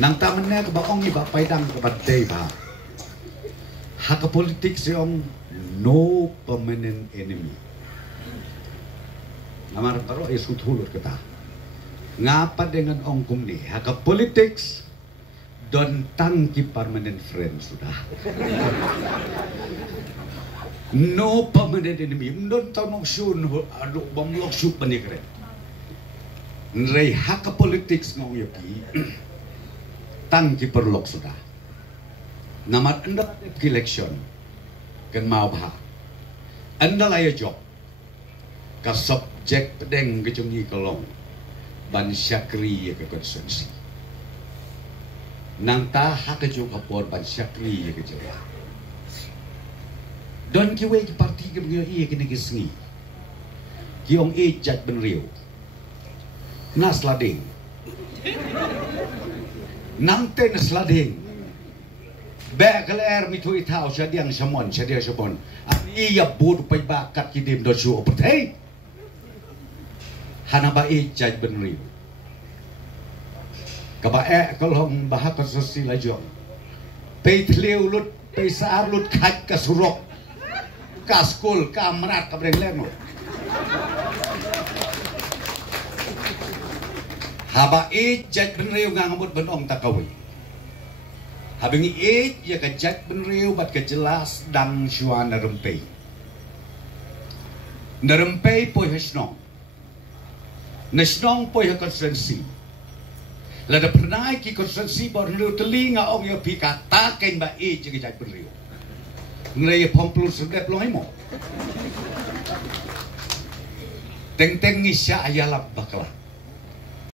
nang tamannya ke baong iba paidang ke badai ba hak politik siong no permanent enemy namar taro isut hulur kita ngapa dengan ongkum ni hak politik don tangki permanent friend sudah no permanent enemy don tanong sun aduk bomlok sup panikre nrei hak politik ngau yoki tangki perlok sudah namat anda election kan mau bah anda laya job ka subjek pedeng kecungi kelong ban syakri ke konsensi nang ta hak kecung kapor ban syakri ke jawa don kiwe ki parti ke bengyo iya kini kisngi kiong jat benriu nas lading nangte nas lading Bekler mitu itau syadiang samon syadiang samon. Iya bud pai bakat kidim do su opetei. Hana bai jaj benri. Kabae kolong bahak sosial lajong. Pai tliu lut pai saar lut khat ka surok. Ka skul ka amrat ka breng leno. Haba jaj benri ngambut benong takawi. Habis ya kejat benriu bat kejelas dang syuan narempei. Narempei poi hasnong. Nasnong poi konsensi. Lada pernah ki konsensi baru lu telinga ong yo pika taken ba je kejat benriu. Ngrei pomplu sedep loimo. Teng-teng isya ayalap bakla.